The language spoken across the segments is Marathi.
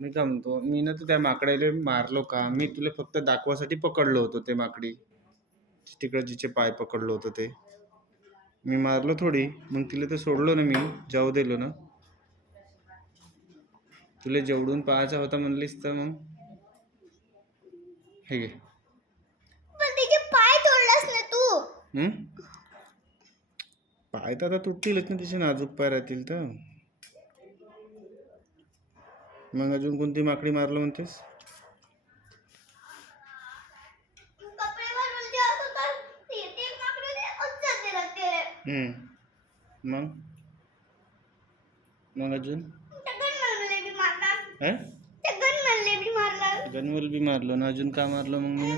मी काय म्हणतो, मी ना त्या माकडाला मारलो का? मी तुला फक्त दाखवासाठी पकडलो होतो ते माकडी. तिकडे जिचे पाय पकडलो होतं ते. मी मारलो थोडी, मग तिला तर सोडलो ना, मी जाऊ दिलो ना. तुला जेवढून पाहायचा होता म्हणलीस तर मग हे घे. पण तिचे पाय तोडलास ना तू. पाय तर आता तुटतीलच ना, तिचे नाजूक पाय राहतील तर. मग अजून कोणती माकडी मारलो म्हणतेस? कपडे भरून ठेवत होता, ते माकडे उचलते लागते रे. मग मग अजून गनवले बी मारला. है ते गनवले बी मारला. गनवल बी मारलो ना. अजून का मारलो मग मी?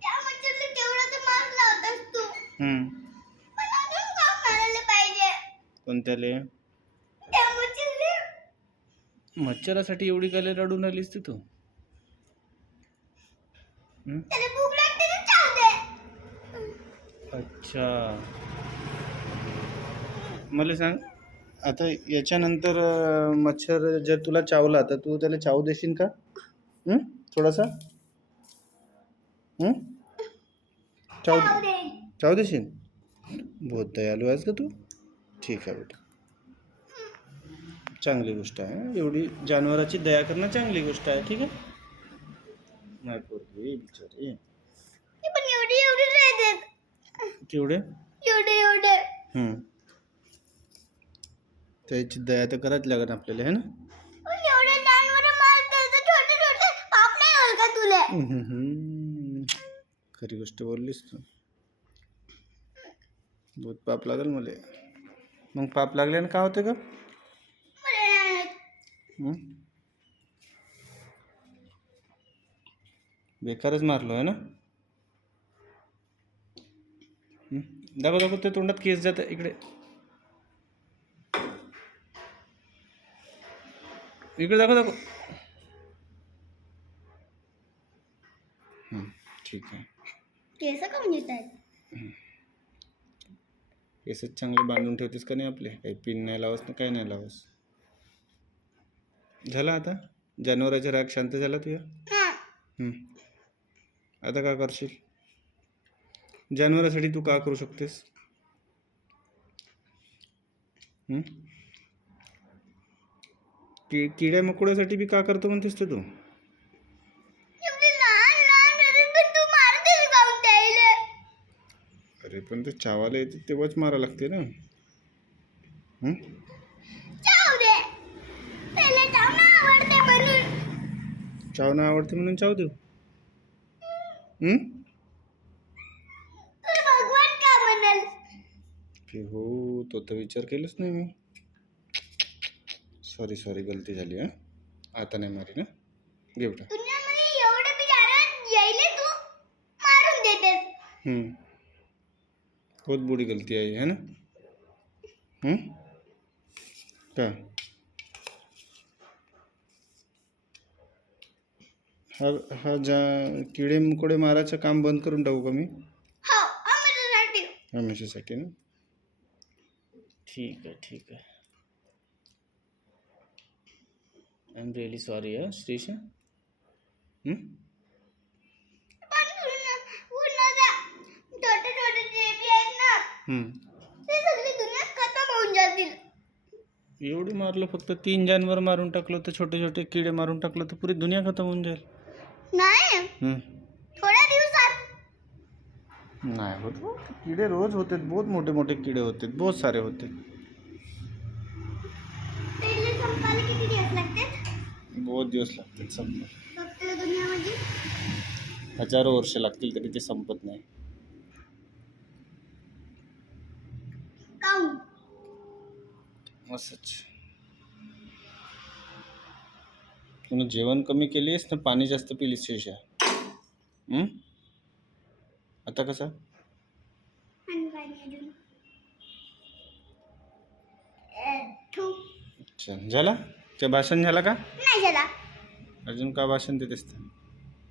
त्या मच्छरला तेवढा तर मारला होतास तू. पण अजून का मारायला पाहिजे? कोणत्याले? त्या मच्छरला. मच्छरासाठी एवढी काय रडून आलीस तू? त्याला भूक लागते तर चाव दे. अच्छा, मला सांग आता, याच्यानंतर मच्छर जर तुला चावला तर तू त्याला चावू देशील का? थोडासा चावू देशील? बहुत दयालू आहेस का तू. ठीक आहे बेटा, चांगली गोष्ट आहे. एवढी जनावराची दया करणं चांगली गोष्ट आहे. ठीक आहे. नाही पोरगी बिचारी. पण एवढी राहतात. केवढे? एवढे. त्याची दया तर करायच लागत आपल्याला, है ना. एवढे जनावर मारते तर छोटे पाप नाही होईल का तुले? खरी गोष्ट बोललीस तू. बहुत पाप लागल मला. मग पाप लागल्याने काय होते का? बेकारच मारलो आहे ना. दाखव ते तोंडात केस जात. इकडे दाखव. ठीक आहे. केस काऊन येत आहेत? केसच चांगले बांधून ठेवतेस का नाही आपले? काही पिन नाही लावस ना, काही नाही लावस. झाला आता जनावराचा राग शांत झाला तुझ्या? आता काय करशील? जनावरासाठी तू का करू शकतेस? किड्या मकोड्यासाठी बी का करतो म्हणतेस तू? अरे पण ते चावायला येते तेव्हाच मारा लागते ना. चावणं आवडते म्हणून चाव देऊ. हो, तो तर विचार केलाच नाही मी. सॉरी, गलती झाली. आता नाही मारी ना. घे बेटा. बहुत बुरी गलती है ना. का हा किडे मुकोडे मारायचं काम बंद करून टाकू का मी? हमेशासाठी ना. ठीक आहे. I am really sorry Shrisha. एवढी मारलं, फक्त 3 जानवर मारून टाकलं तर, छोटे किडे मारून टाकलं तर पुरी दुनिया खतम होऊन जाईल. नाही, थोड्या दिवसात नाही होत. किडे रोज होते, बहुत मोठे किडे होते, बहुत सारे होते. किती दिवस लागतात? बहुत दिवस लागतात संपत. दुनियामध्ये हजारो वर्ष लागतील तरी ते संपत नाही. असंच. तुला जेवण कमी केलीस ना, पाणी जास्त पिलीस शेषा. आता कसं? अच्छा, झाला? ते भाषण झाला का? नाही झाला. अजून का भाषण देतेस?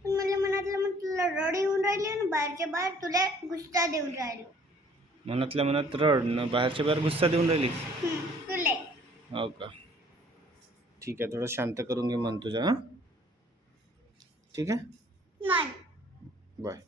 मला मनातलं तुला रड येऊन राहिली ना, बाहेरच्या बाहेर तुला गुस्सा देऊन राहिलो. मनातल्या मनात रड ना, बाहेरच्या बाहेर गुस्सा देऊन राहिली. तुले. हो का? ठीक आहे, थोडं शांत करून घे मन तुझं. हां, ठीक आहे, नाही. बाय.